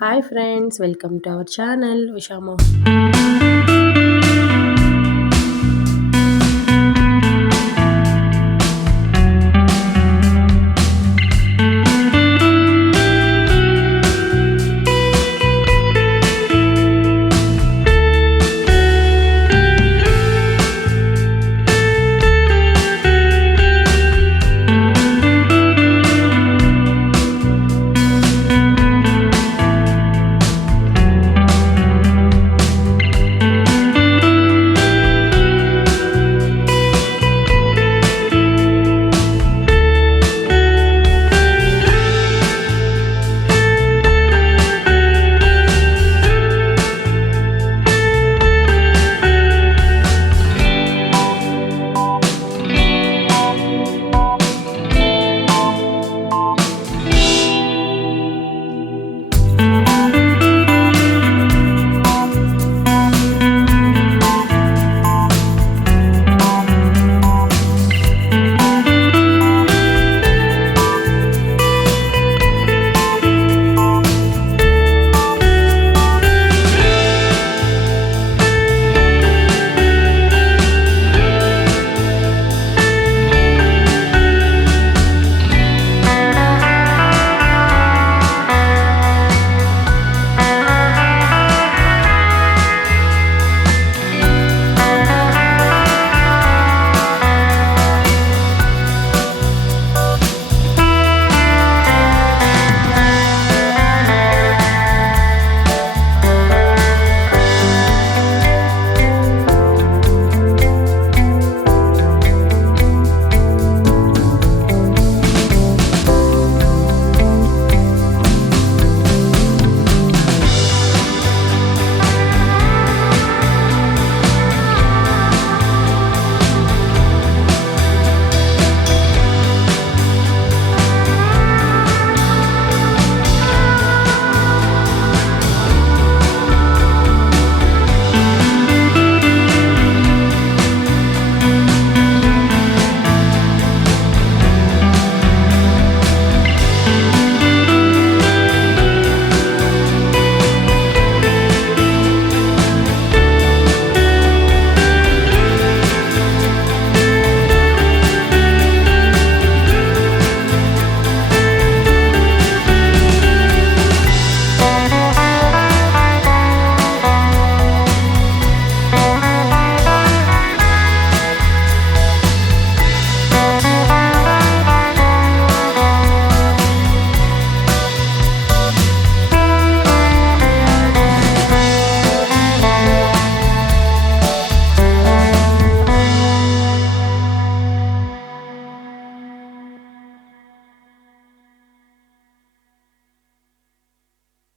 Hi friends, welcome to our channel Usha Mo.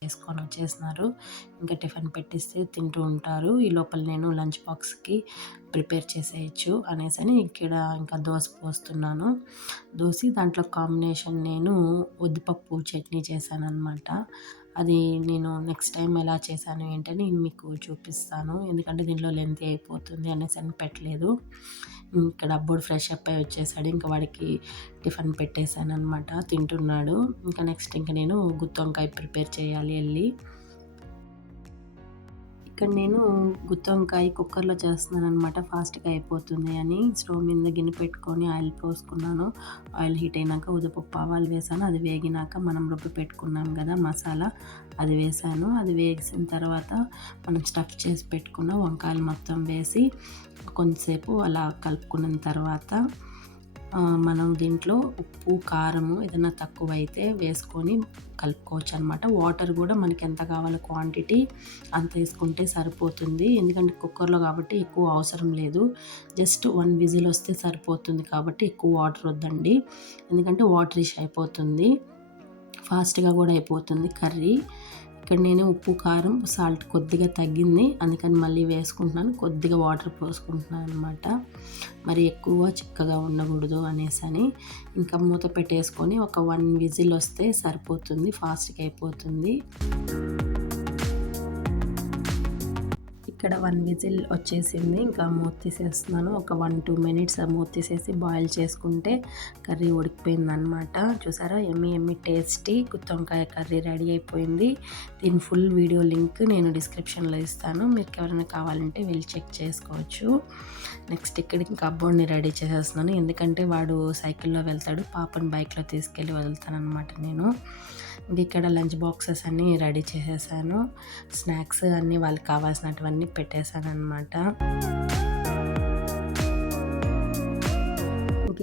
వేసుకొని వచ్చేసినారు. ఇంకా tiffin పెట్టిస్తే తింటూ ఉంటారు. ఈ లోపల నేను లంచ్ బాక్స్కి ప్రిపేర్ చేసేయచ్చు అనేసి ఇక్కడ ఇంకా దోశ పోస్తున్నాను. దాంట్లో కాంబినేషన్ నేను ఉద్దిపప్పు చట్నీ చేశాను అనమాట. అది నేను నెక్స్ట్ టైం ఎలా చేశాను ఏంటని మీకు చూపిస్తాను. ఎందుకంటే దీనిలో లెంతీ అయిపోతుంది అనేసి అని పెట్టలేదు. ఇక్కడ అబ్బుడు ఫ్రెష్ అప్ అయి వచ్చేసాడు. ఇంకా వాడికి టిఫిన్ పెట్టేశాను అనమాట. తింటున్నాడు. ఇంకా నెక్స్ట్ ఇంకా నేను గుత్తి వంకాయ ప్రిపేర్ చేయాలి వెళ్ళి. ఇక్కడ నేను గుత్తి వంకాయ కుక్కర్లో చేస్తున్నాను అనమాట. ఫాస్ట్గా అయిపోతుంది అని స్టవ్ మీద గిన్నె పెట్టుకొని ఆయిల్ పోసుకున్నాను. ఆయిల్ హీట్ అయినాక ఉద్దిపప్పు ఆవాలు వేసాను. అది వేగినాక మనం రుబ్బి పెట్టుకున్నాం కదా మసాలా, అది వేసాను. అది వేసిన తర్వాత మనం స్టఫ్ చేసి పెట్టుకున్న వంకాయలు మొత్తం వేసి కొంతసేపు అలా కలుపుకున్న తర్వాత మనం దీంట్లో ఉప్పు కారము ఏదైనా తక్కువైతే వేసుకొని కలుపుకోవచ్చు అనమాట. వాటర్ కూడా మనకి ఎంత కావాలో క్వాంటిటీ అంత వేసుకుంటే సరిపోతుంది. ఎందుకంటే కుక్కర్లో కాబట్టి ఎక్కువ అవసరం లేదు. జస్ట్ 1 విజిల్ వస్తే సరిపోతుంది కాబట్టి ఎక్కువ వాటర్ వద్దండి. ఎందుకంటే వాటరిష్ అయిపోతుంది, ఫాస్ట్గా కూడా అయిపోతుంది కర్రీ. ఇక్కడ నేను ఉప్పు కారం సాల్ట్ కొద్దిగా తగ్గింది, అందుకని మళ్ళీ వేసుకుంటున్నాను. కొద్దిగా వాటర్ పోసుకుంటున్నాను అనమాట. మరి ఎక్కువ చిక్కగా ఉండకూడదు అనేసి ఇంకా మూత పెట్టేసుకొని ఒక 1 విజిల్ వస్తే సరిపోతుంది, ఫాస్ట్గా అయిపోతుంది. ఇక్కడ 1 విజిల్ వచ్చేసింది. ఇంకా మూత తీసేస్తున్నాను. ఒక 1-2 మినిట్స్ మూత తీసేసి బాయిల్ చేసుకుంటే కర్రీ ఉడికిపోయిందనమాట. చూసారా యమ్మీ టేస్టీ గుత్తి వంకాయ కర్రీ రెడీ అయిపోయింది. దీని ఫుల్ వీడియో లింక్ నేను డిస్క్రిప్షన్లో ఇస్తాను. మీకు ఎవరైనా కావాలంటే వెళ్ళి చెక్ చేసుకోవచ్చు. నెక్స్ట్ ఇక్కడ ఇంకా అబ్బోడిని రెడీ చేసేస్తున్నాను. ఎందుకంటే వాడు సైకిల్లో వెళ్తాడు, పాపని బైక్లో తీసుకెళ్ళి వదులుతానమాట నేను. ఇక్కడ లంచ్ బాక్సెస్ అన్నీ రెడీ చేసేసాను. స్నాక్స్ అన్నీ వాళ్ళకి కావాల్సినటువన్నీ పెట్టేశాను అనమాట.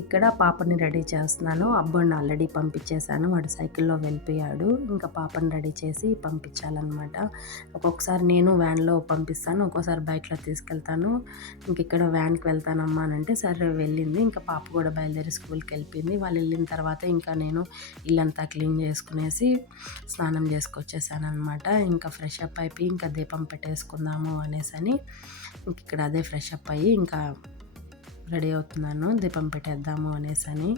ఇక్కడ పాపని రెడీ చేస్తున్నాను. అబ్బాయిని ఆల్రెడీ పంపించేశాను, వాడు సైకిల్లో వెళ్ళిపోయాడు. ఇంకా పాపని రెడీ చేసి పంపించాలన్నమాట. ఒక్కొక్కసారి నేను వ్యాన్లో పంపిస్తాను, ఒక్కోసారి బైక్లో తీసుకెళ్తాను. ఇంక ఇక్కడ వ్యాన్కి వెళ్తానమ్మా అని అంటే సరే వెళ్ళింది. ఇంకా పాప కూడా బయలుదేరి స్కూల్కి వెళ్ళిపోయింది. వాళ్ళు వెళ్ళిన తర్వాత ఇంకా నేను ఇల్లంతా క్లీన్ చేసుకునేసి స్నానం చేసుకొచ్చేసాను అనమాట. ఇంకా ఫ్రెష్ అప్ అయిపోయి ఇంకా దీపం పెట్టేసుకుందాము అనేసి అని ఇంక ఇక్కడ అదే ఫ్రెష్ అప్ అయ్యి ఇంకా రెడీ అవుతున్నాను దీపం పెట్టేద్దాము అనేసని.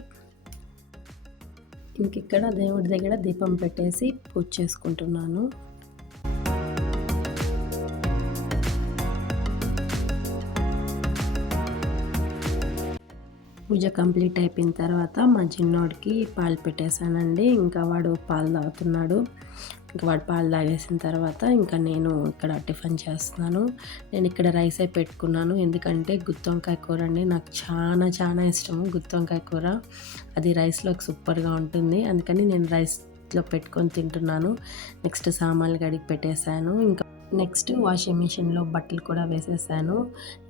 ఇంక ఇక్కడ దేవుడి దగ్గర దీపం పెట్టేసి పూజ చేసుకుంటున్నాను. పూజ కంప్లీట్ అయిపోయిన తర్వాత మా చిన్నోడికి పాలు పెట్టేశానండి. ఇంకా వాడు పాలు తాగుతున్నాడు. ఇంకా వాడు పాలు తాగేసిన తర్వాత ఇంకా నేను ఇక్కడ టిఫిన్ చేస్తున్నాను. నేను ఇక్కడ రైసే పెట్టుకున్నాను, ఎందుకంటే గుత్తి వంకాయ కూర అండి నాకు చాలా ఇష్టము. గుత్తి వంకాయ కూర అది రైస్లోకి సూపర్గా ఉంటుంది, అందుకని నేను రైస్లో పెట్టుకొని తింటున్నాను. నెక్స్ట్ సామాన్లు కడిగి పెట్టేశాను. ఇంకా నెక్స్ట్ వాషింగ్ మిషన్లో బట్టలు కూడా వేసేసాను.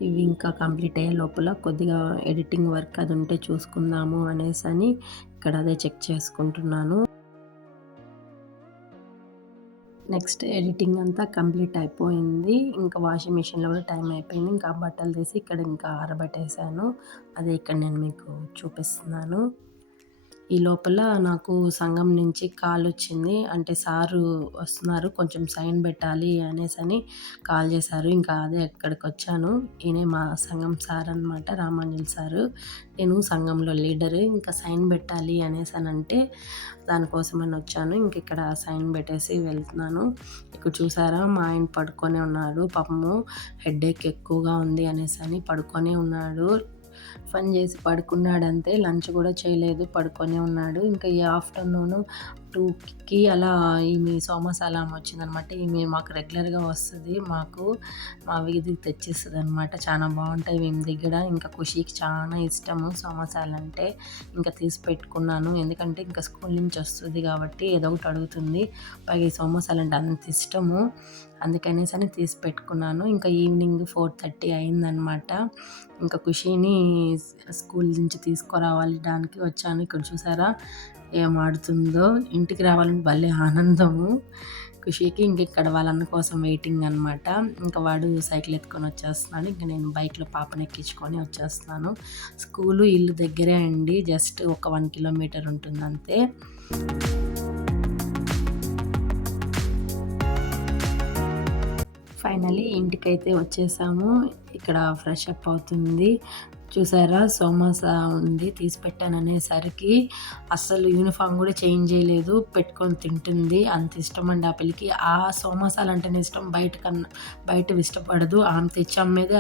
ఇవి ఇంకా కంప్లీట్ అయ్యే లోపల కొద్దిగా ఎడిటింగ్ వర్క్ అది ఉంటే చూసుకుందాము అనేసి అని ఇక్కడ అదే చెక్ చేసుకుంటున్నాను. నెక్స్ట్ ఎడిటింగ్ అంతా కంప్లీట్ అయిపోయింది. ఇంకా వాషింగ్ మిషన్లో కూడా టైం అయిపోయింది. ఇంకా బట్టలు తీసి ఇక్కడ ఇంకా ఆరబెట్టేశాను. అదే ఇక్కడ నేను మీకు చూపిస్తున్నాను. ఈ లోపల నాకు సంఘం నుంచి కాల్ వచ్చింది, అంటే సారు వస్తున్నారు కొంచెం సైన్ పెట్టాలి అనేసి అని కాల్ చేశారు. ఇంకా అదే ఎక్కడికి వచ్చాను. ఈయనే మా సంఘం సార్ అనమాట, రామాంజల్ సారు. నేను సంఘంలో లీడరు, ఇంకా సైన్ పెట్టాలి అనేసి అని అంటే దానికోసమని వచ్చాను. ఇంక ఇక్కడ సైన్ పెట్టేసి వెళ్తున్నాను. ఇక్కడ చూసారా మా ఆయన పడుకొనే ఉన్నాడు, పాపము హెడేక్ ఎక్కువగా ఉంది అనేసి అని పడుకొనే ఉన్నాడు. ఫన్ చేసి పడుకున్నాడంతే, లంచ్ కూడా చేయలేదు, పడుకొనే ఉన్నాడు. ఇంకా ఈ ఆఫ్టర్నూను 2కి అలా ఈమె సోమసాలం వచ్చిందనమాట. ఈమె మాకు రెగ్యులర్గా వస్తుంది, మా వీధికి తెచ్చిస్తుంది అనమాట. చాలా బాగుంటాయి ఈమె దగ్గర. ఇంకా ఖుషికి చాలా ఇష్టము సోమసాలు అంటే. ఇంకా తీసి పెట్టుకున్నాను, ఎందుకంటే ఇంకా స్కూల్ నుంచి వస్తుంది కాబట్టి ఏదో ఒకటి అడుగుతుంది. పైగా ఈ సోమసాలు అంటే అంత ఇష్టము, అందుకనేసి అని తీసి పెట్టుకున్నాను. ఇంకా ఈవినింగ్ 4:30 అయిందనమాట. ఇంకా ఖుషిని స్కూల్ నుంచి తీసుకురావాలి దానికి వచ్చాను. ఇక్కడ చూసారా ఏం ఆడుతుందో, ఇంటికి రావాలని భలే ఆనందము ఖుషికి. ఇంక ఇక్కడ వాళ్ళ అన్న కోసం వెయిటింగ్ అనమాట. ఇంకా వాడు సైకిల్ ఎత్తుకొని వచ్చేస్తున్నాడు. ఇంకా నేను బైక్లో పాపను ఎక్కించుకొని వచ్చేస్తున్నాను. స్కూలు ఇల్లు దగ్గరే అండి, జస్ట్ ఒక 1 కిలోమీటర్ ఉంటుంది అంతే. ఫైనలీ ఇంటికైతే వచ్చేసాము. ఇక్కడ ఫ్రెష్ అప్ అవుతుంది. చూసారా సమోసా ఉంది తీసి పెట్టాను అనేసరికి అస్సలు యూనిఫామ్ కూడా చేంజ్ చేయలేదు, పెట్టుకొని తింటుంది. అంత ఇష్టం అండి ఆ పిల్లకి. ఆ సమోసాలు అంటేనే ఇష్టం, బయటవి ఇష్టపడదు. ఆమె తెచ్చాం మీద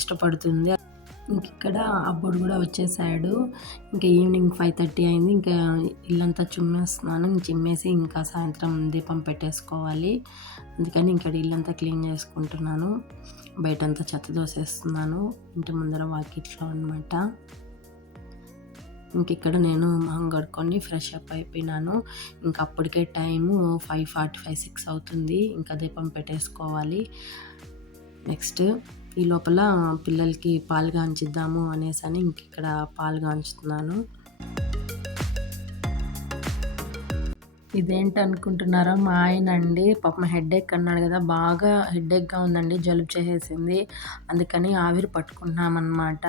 ఇష్టపడుతుంది. ఇంక ఇక్కడ అబ్బుడు కూడా వచ్చేసాడు. ఇంకా ఈవినింగ్ 5:30 అయింది. ఇంకా ఇల్లంతా చిమ్మేస్తున్నాను. చిమ్మేసి ఇంకా సాయంత్రం దీపం పెట్టేసుకోవాలి, అందుకని ఇక్కడ ఇల్లంతా క్లీన్ చేసుకుంటున్నాను. బయటంతా చెత్త దోసేస్తున్నాను, ఇంటి ముందర వాకిట్లో అనమాట. ఇంక ఇక్కడ నేను మొహం కడుక్కొని ఫ్రెష్ అప్ అయిపోయినాను. ఇంకా అప్పటికే టైము 5:45, 6 అవుతుంది. ఇంకా దీపం పెట్టేసుకోవాలి. నెక్స్ట్ ఈ లోపల పిల్లలకి పాలు కాంచిద్దాము అనేసి అని ఇంక ఇక్కడ పాలు కాంచుతున్నాను. ఇదేంటి అనుకుంటున్నారా, మా ఆయన అండి. పాపం హెడేక్ అన్నాడు కదా, బాగా హెడేక్గా ఉందండి, జలుబు చేసేసింది. అందుకని ఆవిరి పట్టుకుంటున్నామన్నమాట.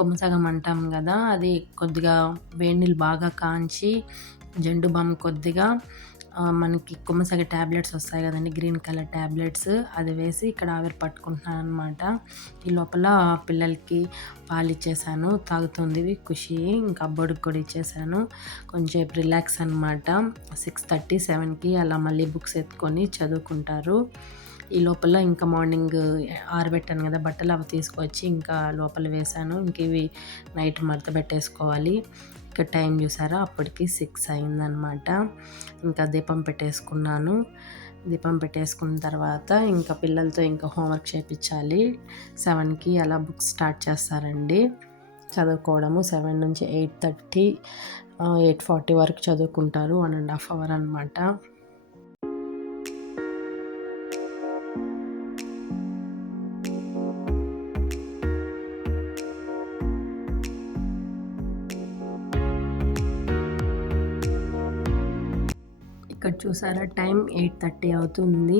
కొమ్మసగం అంటాం కదా, అది కొద్దిగా వేడి నీళ్ళు బాగా కాంచి జండు బామ్ కొద్దిగా మనకి కొమ్మసగ ట్యాబ్లెట్స్ వస్తాయి కదండి, గ్రీన్ కలర్ ట్యాబ్లెట్స్, అది వేసి ఇక్కడ ఆవిరి పట్టుకుంటున్నాను అనమాట. ఈ లోపల పిల్లలకి పాలు ఇచ్చేసాను, తాగుతుంది ఖుషి. ఇంకా అబ్బడికి కూడా ఇచ్చేసాను. కొంచెం రిలాక్స్ అనమాట. 6:30, 7కి అలా మళ్ళీ బుక్స్ ఎత్తుకొని చదువుకుంటారు. ఈ లోపల ఇంకా మార్నింగ్ ఆరబెట్టాను కదా బట్టలు, అవి తీసుకొచ్చి ఇంకా లోపల వేశాను. ఇంక ఇవి నైట్ మడత పెట్టేసుకోవాలి. ఇక్కడ టైం చూసారా, అప్పటికి 6 అయిందనమాట. ఇంకా దీపం పెట్టేసుకున్నాను. దీపం పెట్టేసుకున్న తర్వాత ఇంకా పిల్లలతో ఇంకా హోంవర్క్ చేయించాలి. 7కి అలా బుక్స్ స్టార్ట్ చేస్తారండి చదువుకోవడము. 7 నుంచి 8:30, 8:40 వరకు చదువుకుంటారు. 1.5 అవర్ అనమాట. ఇక్కడ చూసారా టైం 8:30 అవుతుంది.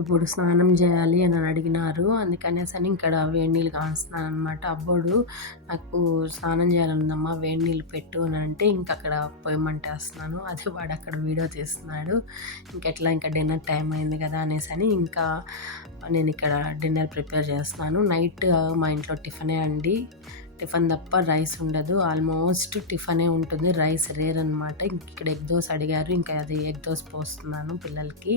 ఇప్పుడు స్నానం చేయాలి అని అడిగినారు. అందుకనేసని ఇక్కడ వేడి నీళ్ళు కాస్తున్నాను అనమాట. అబ్బోడు నాకు స్నానం చేయాలనుందమ్మా, వేడి నీళ్ళు పెట్టు అని అంటే ఇంక అక్కడ పొయ్యమంటేస్తున్నాను. అది వాడు అక్కడ వీడియో తీస్తున్నాడు. ఇంకెట్లా ఇంకా డిన్నర్ టైం అయింది కదా అనేసని ఇంకా నేను ఇక్కడ డిన్నర్ ప్రిపేర్ చేస్తున్నాను. నైట్ మా ఇంట్లో టిఫినే అండి. టిఫిన్ తప్ప రైస్ ఉండదు. ఆల్మోస్ట్ టిఫినే ఉంటుంది, రైస్ రేర్ అనమాట. ఇక్కడ ఎగ్ దోశ అడిగారు, ఇంకా అది ఎగ్ దోశ పోస్తున్నాను పిల్లలకి.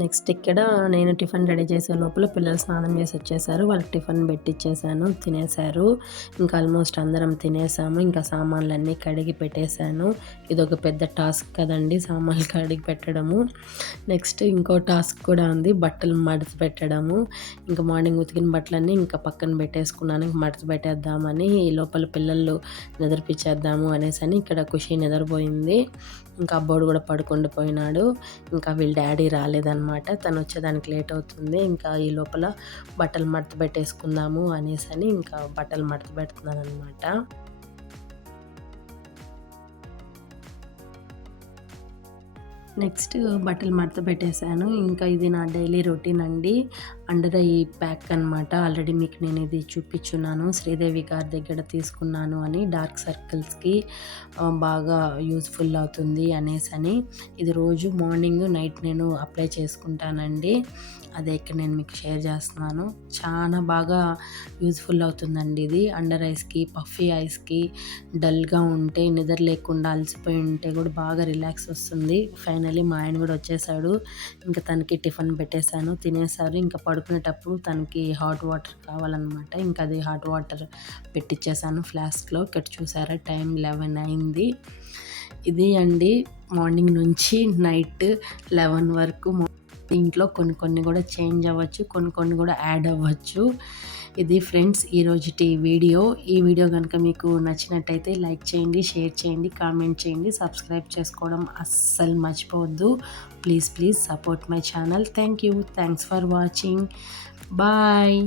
నెక్స్ట్ ఇక్కడ నేను టిఫిన్ రెడీ చేసే లోపల పిల్లలు స్నానం చేసి వచ్చేసారు. వాళ్ళకి టిఫిన్ పెట్టిచ్చేసాను, తినేశారు. ఇంకా ఆల్మోస్ట్ అందరం తినేసాము. ఇంకా సామాన్లన్నీ కడిగి పెట్టేశాను. ఇదొక పెద్ద టాస్క్ కదండి, సామాన్లు కడిగి పెట్టడము. నెక్స్ట్ ఇంకో టాస్క్ కూడా ఉంది, బట్టలు మడత పెట్టడము. ఇంకా మార్నింగ్ ఉతికిన బట్టలన్నీ ఇంకా పక్కన పెట్టేసుకున్నాను. ఇంక మడత పెట్టేద్దామని, ఈ లోపల పిల్లలు నిద్రపిచ్చేద్దాము అనేసి ఇక్కడ ఖుషి నిద్రపోయింది. ఇంకా అబ్బోడు కూడా పడుకుండి పోయినాడు. ఇంకా వీళ్ళ డాడీ రాలేదన్నమాట, తను వచ్చేదానికి లేట్ అవుతుంది. ఇంకా ఈ లోపల బట్టలు మడత పెట్టేసుకుందాము అనేసని ఇంకా బట్టలు మడత పెడుతున్నాను అనమాట. నెక్స్ట్ బట్టలు మడత పెట్టేశాను. ఇంకా ఇది నా డైలీ రొటీన్ అండి. అండర్ ఐ ప్యాక్ అనమాట. ఆల్రెడీ మీకు నేను ఇది చూపించున్నాను, శ్రీదేవి గారి దగ్గర తీసుకున్నాను అని. డార్క్ సర్కిల్స్కి బాగా యూజ్ఫుల్ అవుతుంది అనేసని ఇది రోజు మార్నింగ్ నైట్ నేను అప్లై చేసుకుంటానండి. అదే ఇక్కడ నేను మీకు షేర్ చేస్తున్నాను. చాలా బాగా యూజ్ఫుల్ అవుతుందండి ఇది. అండర్ ఐస్కి, పఫీ ఐస్కి, డల్గా ఉంటే, నిద్ర లేకుండా అలసిపోయి ఉంటే కూడా బాగా రిలాక్స్ వస్తుంది. ఫైనల్లీ మా ఆయన కూడా వచ్చేసాడు. ఇంకా తనకి టిఫిన్ పెట్టేశాను, తినేసారు. ఇంకా పడుకునేటప్పుడు తనకి హాట్ వాటర్ కావాలన్నమాట. ఇంకా అది హాట్ వాటర్ పెట్టించేసాను ఫ్లాస్క్లో. ఇక్కడ చూసారా టైం 11 అయింది. ఇది అండి మార్నింగ్ నుంచి నైట్ 11 వరకు. ఇంట్లో కొన్ని కూడా చేంజ్ అవ్వచ్చు, కొన్ని కూడా యాడ్ అవ్వచ్చు. ఇది ఫ్రెండ్స్ ఈరోజుటి వీడియో. ఈ వీడియో కనుక మీకు నచ్చినట్టయితే లైక్ చేయండి, షేర్ చేయండి, కామెంట్ చేయండి, సబ్స్క్రైబ్ చేసుకోవడం అస్సలు మర్చిపోవద్దు. Please support my channel. Thanks for watching. Bye.